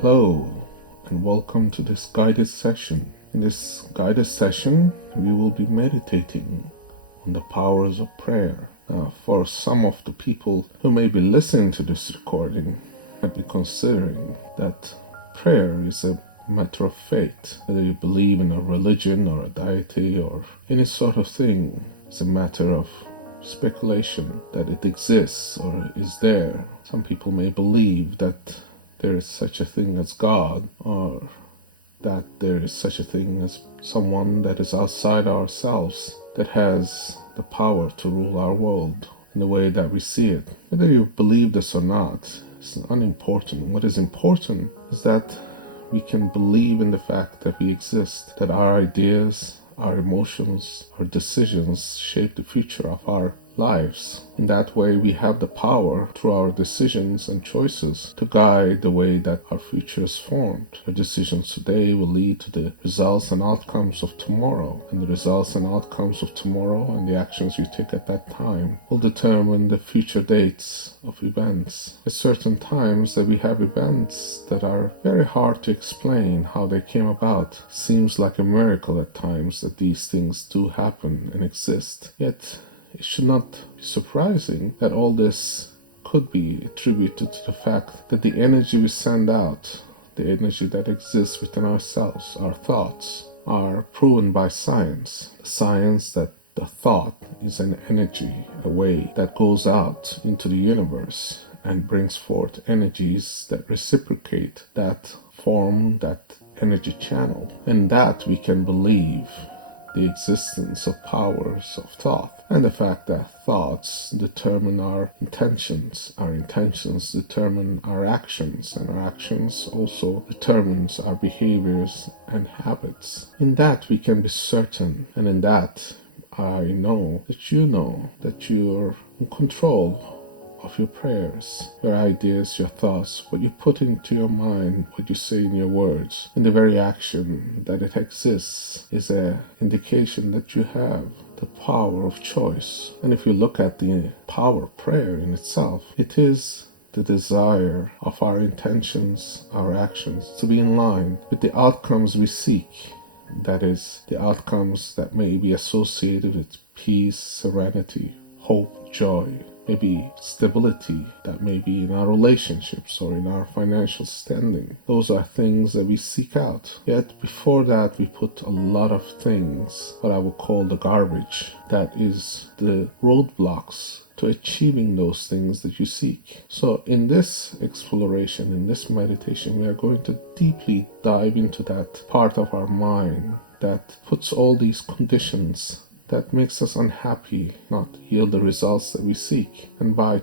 Hello, and welcome to this guided session. In this guided session, we will be meditating on the powers of prayer. Now, for some of the people who may be listening to this recording, might be considering that prayer is a matter of faith. Whether you believe in a religion or a deity or any sort of thing, it's a matter of speculation that it exists or is there. Some people may believe that there is such a thing as God, or that there is such a thing as someone that is outside ourselves that has the power to rule our world in the way that we see it. Whether you believe this or not is unimportant. What is important is that we can believe in the fact that we exist, that our ideas, our emotions, our decisions shape the future of our lives. In that way, we have the power through our decisions and choices to guide the way that our future is formed. Our decisions today will lead to the results and outcomes of tomorrow, and the results and outcomes of tomorrow and the actions you take at that time will determine the future dates of events. At certain times that we have events that are very hard to explain how they came about. It seems like a miracle at times that these things do happen and exist. Yet it should not be surprising that all this could be attributed to the fact that the energy we send out, the energy that exists within ourselves, our thoughts, are proven by science. Science that the thought is an energy, a wave that goes out into the universe and brings forth energies that reciprocate, that form that energy channel. And that we can believe the existence of powers of thought, and the fact that thoughts determine our intentions determine our actions, and our actions also determines our behaviors and habits. In that we can be certain, and in that I know that you're in control of your prayers, your ideas, your thoughts, what you put into your mind, what you say in your words, and the very action that it exists is an indication that you have the power of choice. And if you look at the power of prayer in itself, it is the desire of our intentions, our actions, to be in line with the outcomes we seek. That is, the outcomes that may be associated with peace, serenity, hope, joy, maybe stability, that may be in our relationships or in our financial standing. Those are things that we seek out. Yet before that, we put a lot of things, what I would call the garbage, that is the roadblocks to achieving those things that you seek. So in this exploration, in this meditation, we are going to deeply dive into that part of our mind that puts all these conditions that makes us unhappy, not yield the results that we seek. And by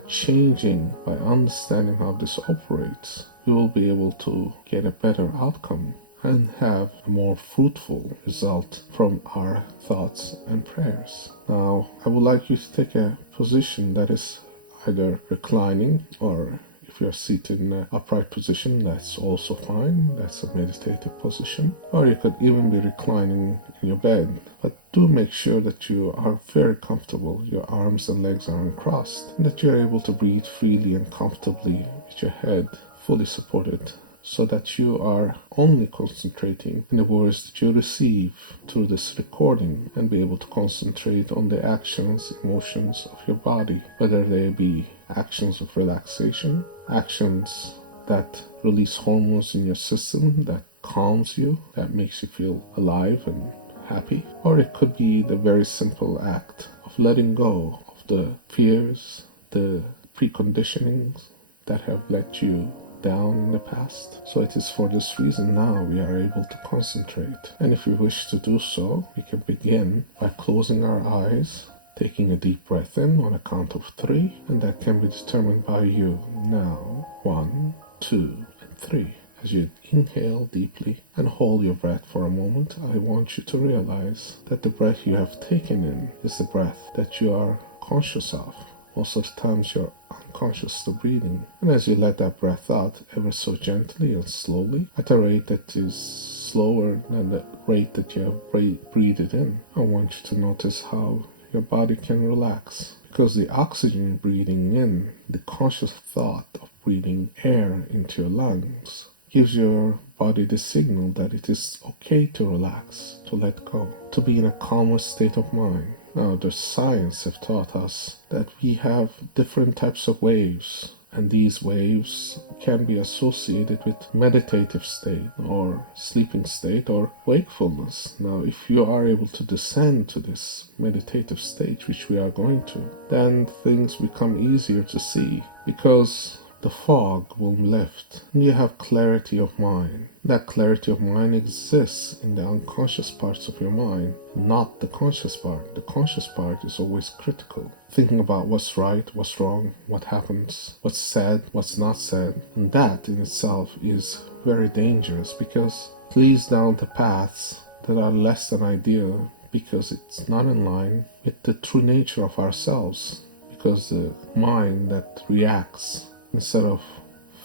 understanding how this operates, we will be able to get a better outcome and have a more fruitful result from our thoughts and prayers. Now, I would like you to take a position that is either reclining, or if you're seated in an upright position, that's also fine. That's a meditative position. Or you could even be reclining in your bed. But do make sure that you are very comfortable, your arms and legs are uncrossed, and that you're able to breathe freely and comfortably with your head fully supported, so that you are only concentrating on the words that you receive through this recording, and be able to concentrate on the actions, emotions of your body, whether they be actions of relaxation, actions that release hormones in your system that calms you, that makes you feel alive and happy, or it could be the very simple act of letting go of the fears, the preconditionings that have let you down in the past. So it is for this reason now we are able to concentrate. And if we wish to do so, we can begin by closing our eyes, taking a deep breath in on a count of 3, and that can be determined by you now. 1, 2, and 3. As you inhale deeply and hold your breath for a moment, I want you to realize that the breath you have taken in is the breath that you are conscious of. Most of the times you're unconscious to breathing. And as you let that breath out ever so gently and slowly, at a rate that is slower than the rate that you have breathed it in, I want you to notice how your body can relax. Because the oxygen breathing in, the conscious thought of breathing air into your lungs, gives your body the signal that it is okay to relax, to let go, to be in a calmer state of mind. Now, the science have taught us that we have different types of waves, and these waves can be associated with meditative state or sleeping state or wakefulness. Now, if you are able to descend to this meditative state, which we are going to, then things become easier to see because the fog will lift and you have clarity of mind. That clarity of mind exists in the unconscious parts of your mind, not the conscious part. The conscious part is always critical, thinking about what's right, what's wrong, what happens, what's said, what's not said. And that in itself is very dangerous because it leads down to paths that are less than ideal because it's not in line with the true nature of ourselves. Because the mind that reacts instead of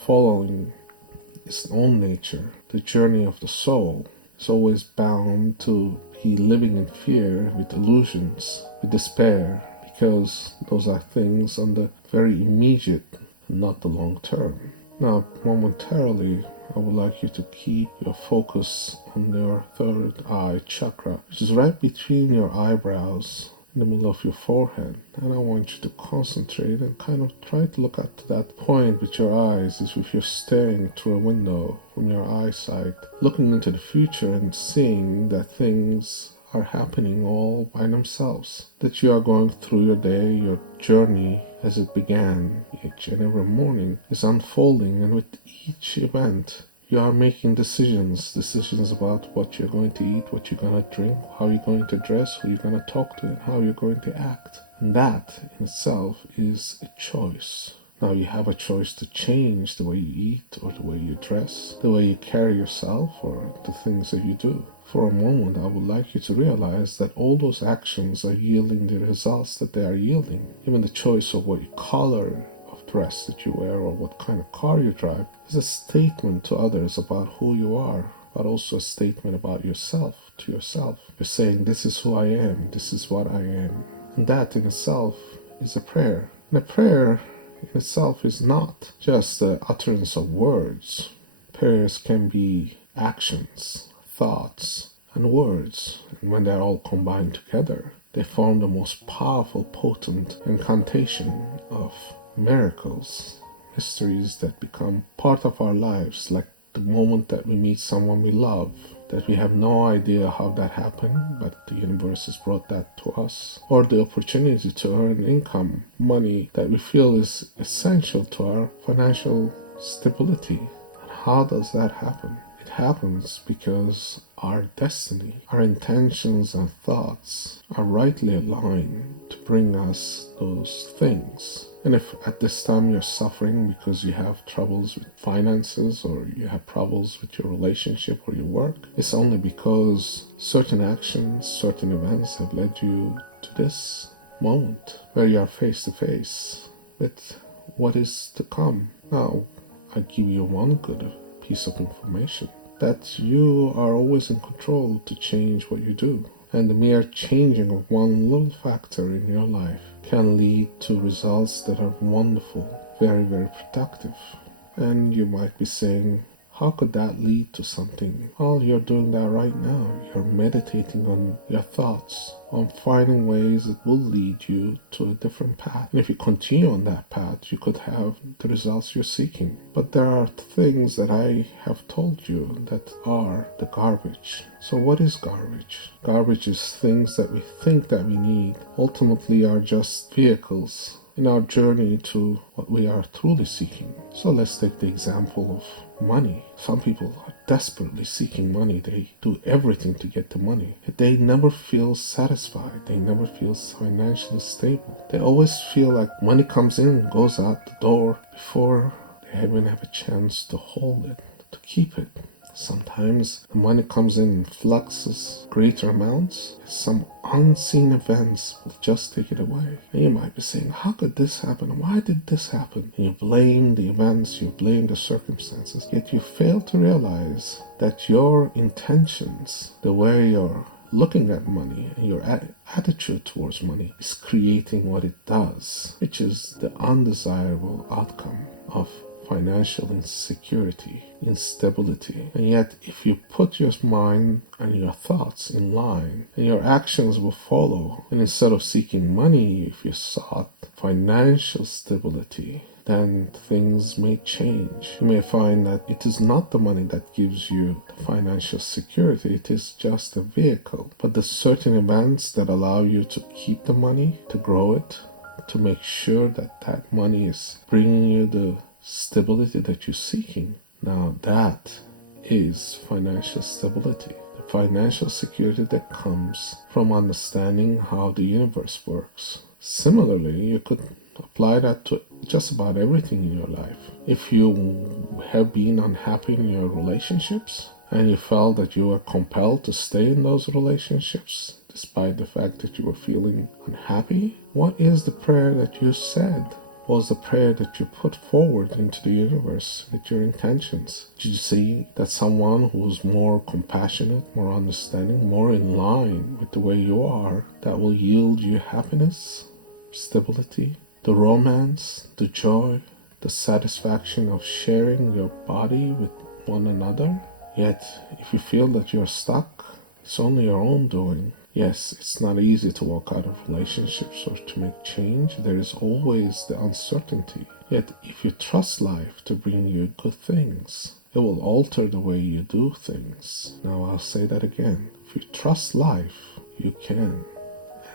following its own nature, the journey of the soul, is always bound to be living in fear, with illusions, with despair, because those are things on the very immediate and not the long term. Now, momentarily, I would like you to keep your focus on your third eye chakra, which is right between your eyebrows, in the middle of your forehead, and I want you to concentrate and kind of try to look at that point with your eyes as if you're staring through a window from your eyesight, looking into the future and seeing that things are happening all by themselves, that you are going through your day, your journey as it began. Each and every morning is unfolding, and with each event you are making decisions about what you're going to eat, what you're going to drink, how you're going to dress, who you're going to talk to, and how you're going to act. And that in itself is a choice. Now you have a choice to change the way you eat or the way you dress, the way you carry yourself, or the things that you do. For a moment, I would like you to realize that all those actions are yielding the results that they are yielding. Even the choice of what color of dress that you wear or what kind of car you drive is a statement to others about who you are, but also a statement about yourself to yourself. You're saying, this is who I am, this is what I am. And that in itself is a prayer. And a prayer in itself is not just the utterance of words. Prayers can be actions, thoughts, and words. And when they're all combined together, they form the most powerful, potent incantation of miracles, mysteries that become part of our lives, like the moment that we meet someone we love, that we have no idea how that happened, but the universe has brought that to us, or the opportunity to earn income, money that we feel is essential to our financial stability. And how does that happen? It happens because our destiny, our intentions and thoughts are rightly aligned to bring us those things. And if at this time you're suffering because you have troubles with finances or you have troubles with your relationship or your work, it's only because certain actions, certain events have led you to this moment where you are face to face with what is to come. Now, I give you one good piece of information, that you are always in control to change what you do. And the mere changing of one little factor in your life can lead to results that are wonderful, very, very productive. And you might be saying, how could that lead to something? Well, you're doing that right now. You're meditating on your thoughts, on finding ways that will lead you to a different path. And if you continue on that path, you could have the results you're seeking. But there are things that I have told you that are the garbage. So what is garbage? Garbage is things that we think that we need, ultimately are just vehicles in our journey to what we are truly seeking. So let's take the example of money. Some people are desperately seeking money. They do everything to get the money. They never feel satisfied. They never feel financially stable. They always feel like money comes in, goes out the door before they even have a chance to hold it, to keep it. Sometimes the money comes in fluxes, greater amounts. Some unseen events will just take it away. And you might be saying, how could this happen? Why did this happen? And you blame the events, you blame the circumstances, yet you fail to realize that your intentions, the way you're looking at money and your attitude towards money is creating what it does, which is the undesirable outcome of financial insecurity, instability. And yet, if you put your mind and your thoughts in line, and your actions will follow, and instead of seeking money, if you sought financial stability, then things may change. You may find that it is not the money that gives you the financial security, it is just a vehicle. But the certain events that allow you to keep the money, to grow it, to make sure that that money is bringing you the stability that you're seeking. Now that is financial stability. The financial security that comes from understanding how the universe works. Similarly, you could apply that to just about everything in your life. If you have been unhappy in your relationships and you felt that you were compelled to stay in those relationships despite the fact that you were feeling unhappy, what is the prayer that you said? What was the prayer that you put forward into the universe with your intentions? Did you see that someone who's more compassionate, more understanding, more in line with the way you are, that will yield you happiness, stability, the romance, the joy, the satisfaction of sharing your body with one another? Yet, if you feel that you're stuck, it's only your own doing. Yes, it's not easy to walk out of relationships or to make change. There is always the uncertainty. Yet, if you trust life to bring you good things, it will alter the way you do things. Now, I'll say that again. If you trust life, you can,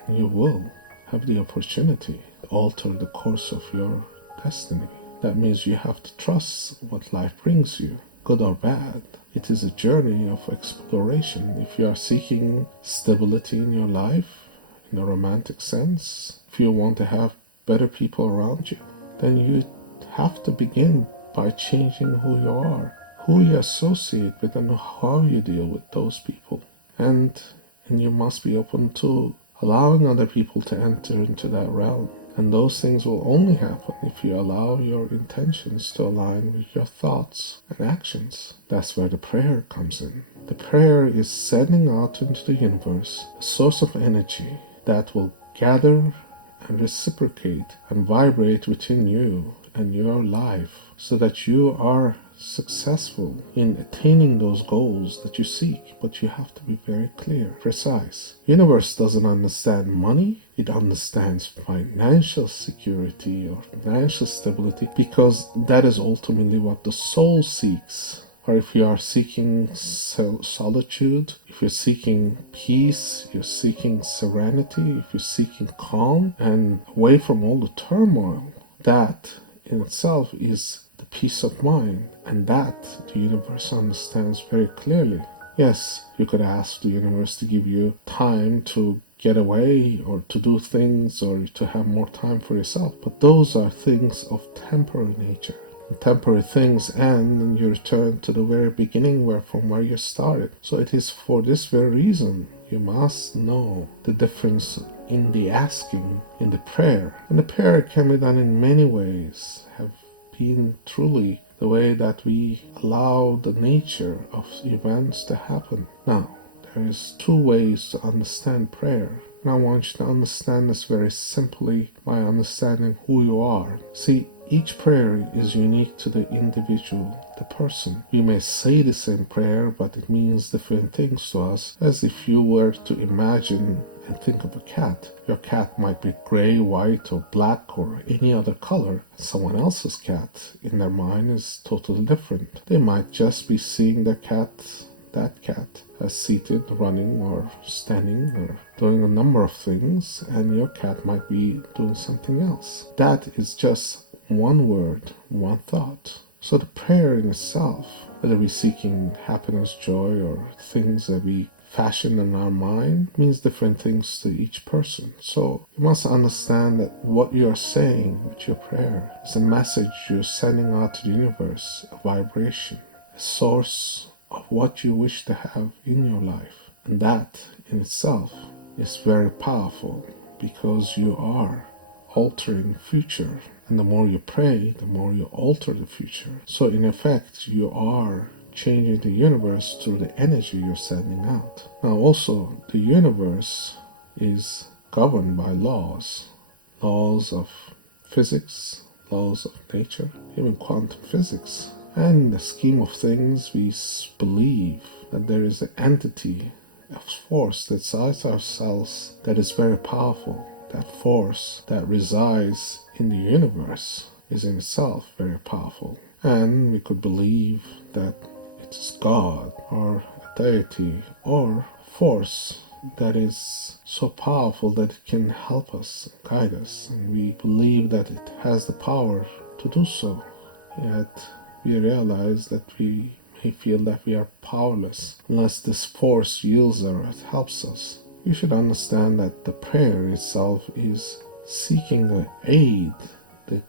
and you will, have the opportunity to alter the course of your destiny. That means you have to trust what life brings you, good or bad. It is a journey of exploration. If you are seeking stability in your life, in a romantic sense, if you want to have better people around you, then you have to begin by changing who you are, who you associate with, and how you deal with those people. And you must be open to allowing other people to enter into that realm. And those things will only happen if you allow your intentions to align with your thoughts and actions. That's where the prayer comes in. The prayer is sending out into the universe a source of energy that will gather and reciprocate and vibrate within you and your life so that you are successful in attaining those goals that you seek. But you have to be very clear, precise. The universe doesn't understand money, it understands financial security or financial stability, because that is ultimately what the soul seeks. Or if you are seeking solitude, if you're seeking peace, you're seeking serenity, if you're seeking calm and away from all the turmoil, that in itself is the peace of mind, and that the universe understands very clearly. Yes, you could ask the universe to give you time to get away or to do things or to have more time for yourself, but those are things of temporary nature. Temporary things end and you return to the very beginning from where you started. So it is for this very reason you must know the difference in the asking, in the prayer. And the prayer can be done in many ways, have been truly the way that we allow the nature of events to happen. Now, there is two ways to understand prayer. And I want you to understand this very simply by understanding who you are. See, each prayer is unique to the individual, the person. We may say the same prayer, but it means different things to us, as if you were to imagine and think of a cat. Your cat might be gray, white, or black, or any other color. Someone else's cat, in their mind, is totally different. They might just be seeing that cat as seated, running, or standing, or doing a number of things, and your cat might be doing something else. That is just one word, one thought. So the prayer in itself, whether we're seeking happiness, joy, or things that we fashion in our mind, means different things to each person. So you must understand that what you are saying with your prayer is a message you're sending out to the universe, a vibration, a source of what you wish to have in your life. And that in itself is very powerful, because you are altering future. And the more you pray, the more you alter the future. So in effect, you are changing the universe through the energy you're sending out. Now also, the universe is governed by laws of physics, laws of nature, even quantum physics. And in the scheme of things, we believe that there is an entity, a force that size ourselves that is very powerful. That force that resides in the universe is in itself very powerful. And we could believe that it's God or a deity or a force that is so powerful that it can help us, guide us, and we believe that it has the power to do so. Yet we realize that we may feel that we are powerless unless this force yields or it helps us. You should understand that the prayer itself is seeking the aid, the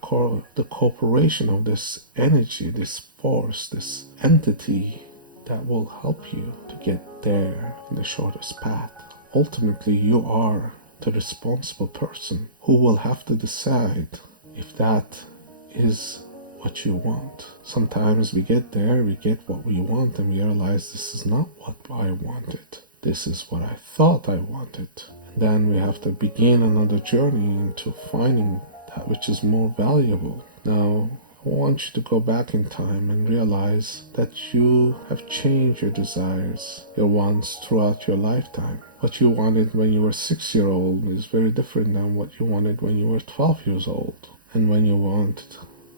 cooperation of this energy, this force, this entity that will help you to get there in the shortest path. Ultimately, you are the responsible person who will have to decide if that is what you want. Sometimes we get there, we get what we want, and we realize this is not what I wanted. This is what I thought I wanted. And then we have to begin another journey into finding that which is more valuable. Now, I want you to go back in time and realize that you have changed your desires, your wants throughout your lifetime. What you wanted when you were 6-year-old is very different than what you wanted when you were 12 years old. And when you wanted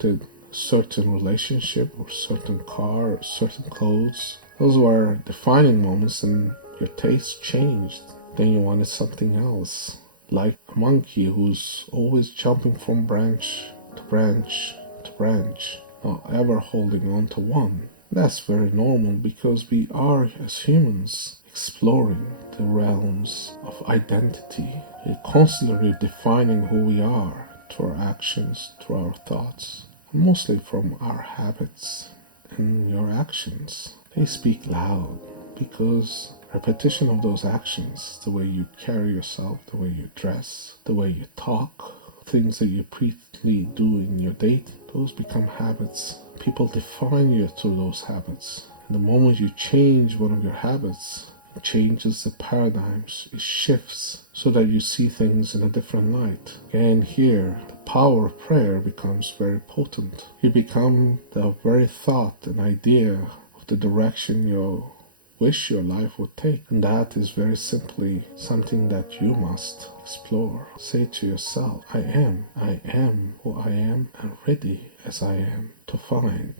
a certain relationship or certain car or certain clothes, those were defining moments and your taste changed. Then you wanted something else, like a monkey who's always jumping from branch to branch to branch, not ever holding on to one. That's very normal because we are, as humans, exploring the realms of identity. We're constantly defining who we are through our actions, through our thoughts, and mostly from our habits. And your actions, they speak loud because repetition of those actions, the way you carry yourself, the way you dress, the way you talk, things that you repeatedly do in your day, those become habits. People define you through those habits. And the moment you change one of your habits, it changes the paradigms, it shifts so that you see things in a different light. And here, the power of prayer becomes very potent. You become the very thought and idea of the direction you wish your life would take. And that is very simply something that you must explore. Say to yourself, I am who I am, and ready as I am to find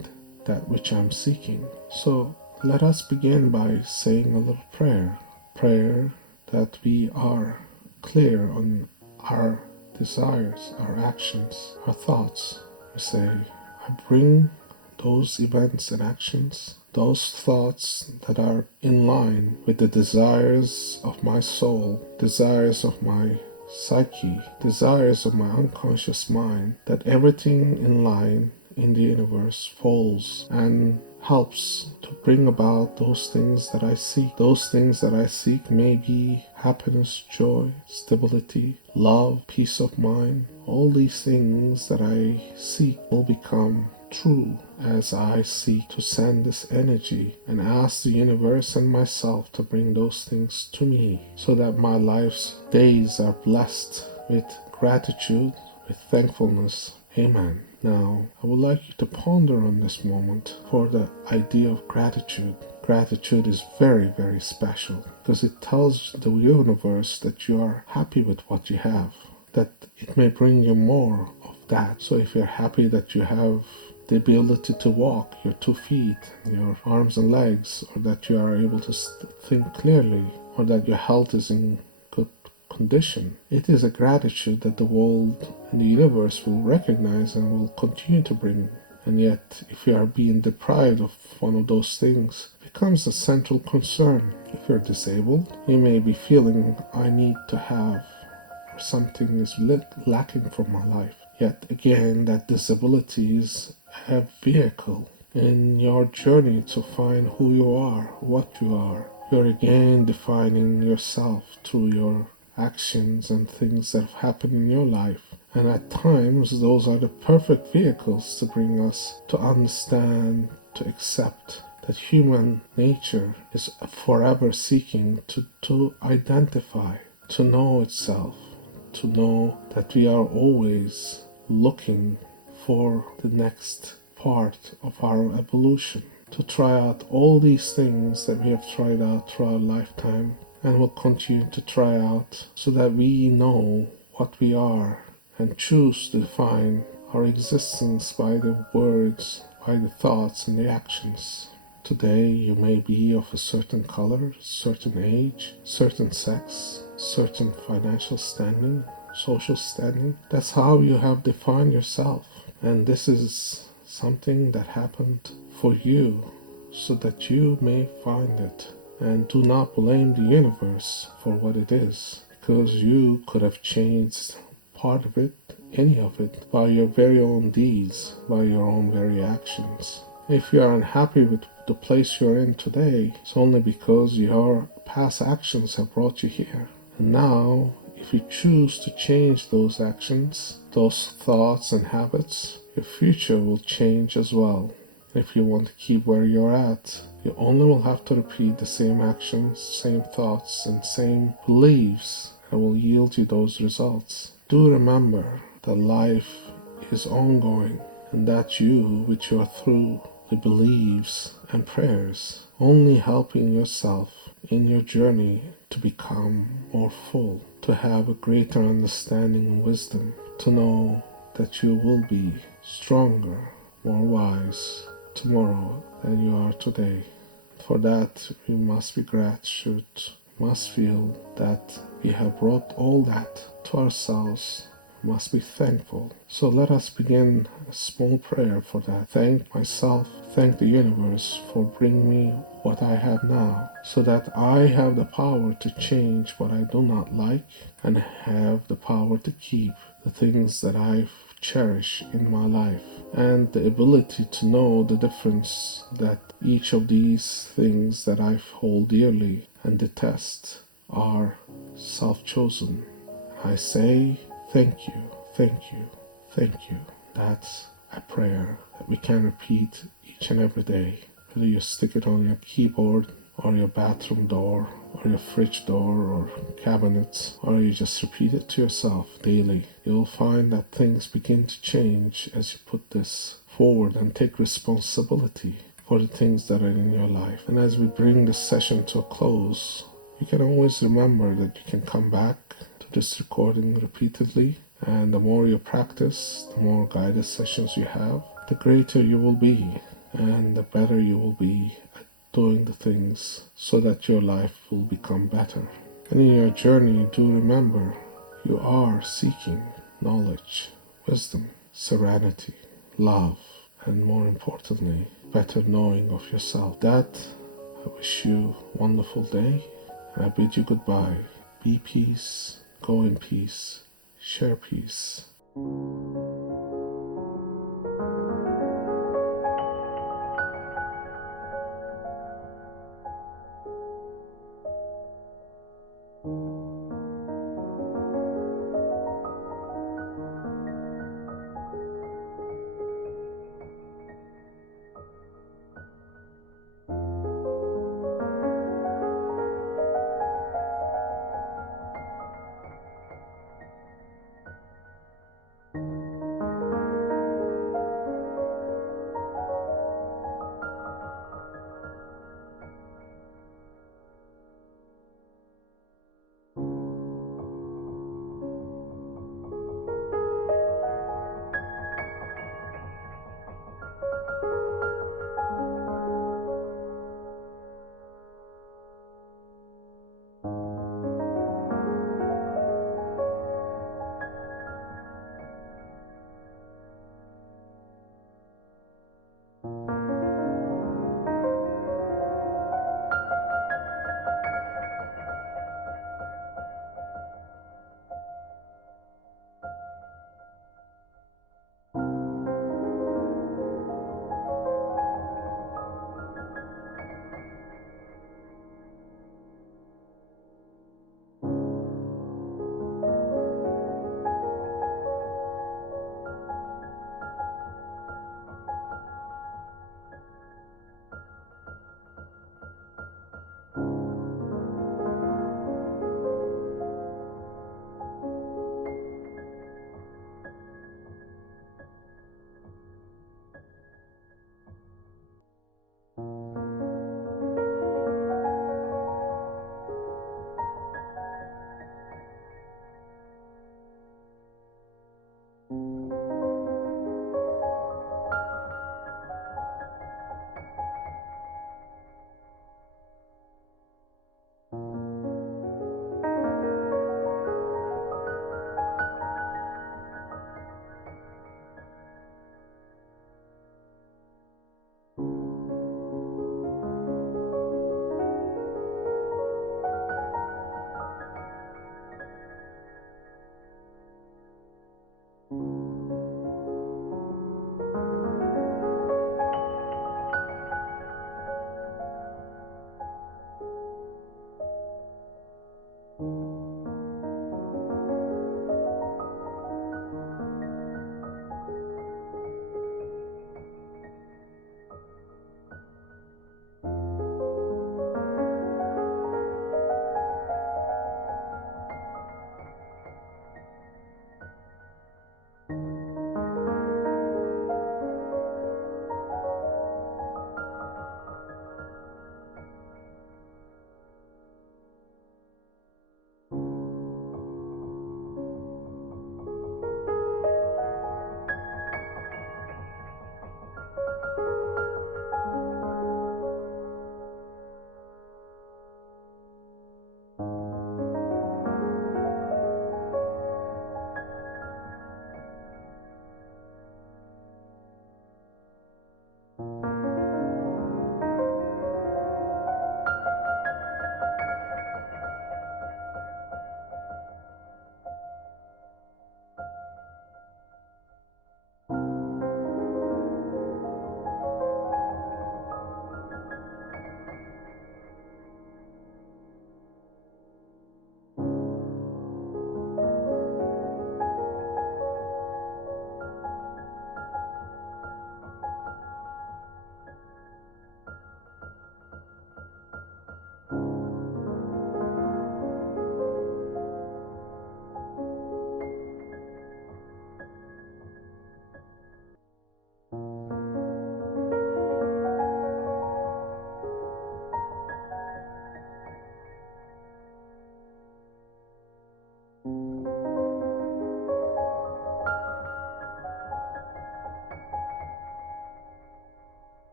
that which I'm seeking. So let us begin by saying a little prayer. Prayer that we are clear on our desires, our actions, our thoughts. We say, I bring those events and actions, those thoughts that are in line with the desires of my soul, desires of my psyche, desires of my unconscious mind, that everything in line in the universe falls and helps to bring about those things that I seek. Those things that I seek may be happiness, joy, stability, love, peace of mind. All these things that I seek will become true as I seek to send this energy and ask the universe and myself to bring those things to me so that my life's days are blessed with gratitude, with thankfulness. Amen. Now, I would like you to ponder on this moment for the idea of gratitude. Gratitude is very, very special because it tells the universe that you are happy with what you have, that it may bring you more of that. So if you're happy that you have the ability to walk, your 2 feet, your arms and legs, or that you are able to think clearly, or that your health is in good condition, it is a gratitude that the world and the universe will recognize and will continue to bring. And yet, if you are being deprived of one of those things, it becomes a central concern. If you're disabled, you may be feeling, I need to have, or something is lacking from my life. Yet again, that disability is a vehicle in your journey to find who you are, what you are. You're again defining yourself through your actions and things that have happened in your life. And at times, those are the perfect vehicles to bring us to understand, to accept that human nature is forever seeking to identify, to know itself, to know that we are always looking for the next part of our evolution, to try out all these things that we have tried out through our lifetime and will continue to try out, so that we know what we are and choose to define our existence by the words, by the thoughts and the actions. Today you may be of a certain color, certain age, certain sex, certain financial standing, social standing. That's how you have defined yourself. And this is something that happened for you, so that you may find it. And do not blame the universe for what it is, because you could have changed part of it, any of it, by your very own deeds, by your own very actions. If you are unhappy with the place you're in today, it's only because your past actions have brought you here. And now, if you choose to change those actions, those thoughts and habits, your future will change as well. If you want to keep where you're at, you only will have to repeat the same actions, same thoughts, and same beliefs that will yield you those results. Do remember that life is ongoing, and that you, with your through the beliefs and prayers, only helping yourself in your journey to become more full, to have a greater understanding and wisdom, to know that you will be stronger, more wise tomorrow than you are today. For that, we must be gratitude, must feel that we have brought all that to ourselves, must be thankful. So let us begin a small prayer for that. Thank myself, thank the universe for bringing me what I have now, so that I have the power to change what I do not like, and have the power to keep the things that I cherish in my life, and the ability to know the difference that each of these things that I hold dearly and detest are self-chosen. I say thank you, thank you, thank you. That's a prayer that we can repeat each and every day. Whether you stick it on your keyboard, or your bathroom door, or your fridge door, or cabinets, or you just repeat it to yourself daily, you'll find that things begin to change as you put this forward and take responsibility for the things that are in your life. And as we bring this session to a close, you can always remember that you can come back to this recording repeatedly, and the more you practice, the more guided sessions you have, the greater you will be, and the better you will be at doing the things, so that your life will become better. And in your journey, do remember, you are seeking knowledge, wisdom, serenity, love, and more importantly, better knowing of yourself. That, I wish you a wonderful day, and I bid you goodbye. Be peace, go in peace, share peace.